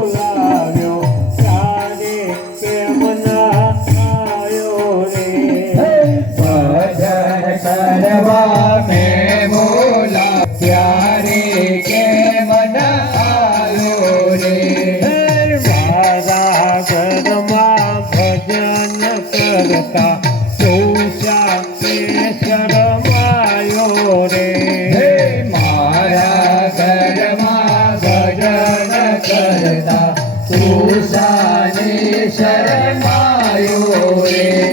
બોલાવ્યો ત્યારે કેમ ના આવ્યો રે ભજન કરવા મેં બોલા ત્યારે કેમ ના આવ્યો રે મારા ઘરમાં ભજન કરતા તું શાને શરમાયો રે મારા ઘરમાં ભજન કરતા તું શાને શરમાયો રે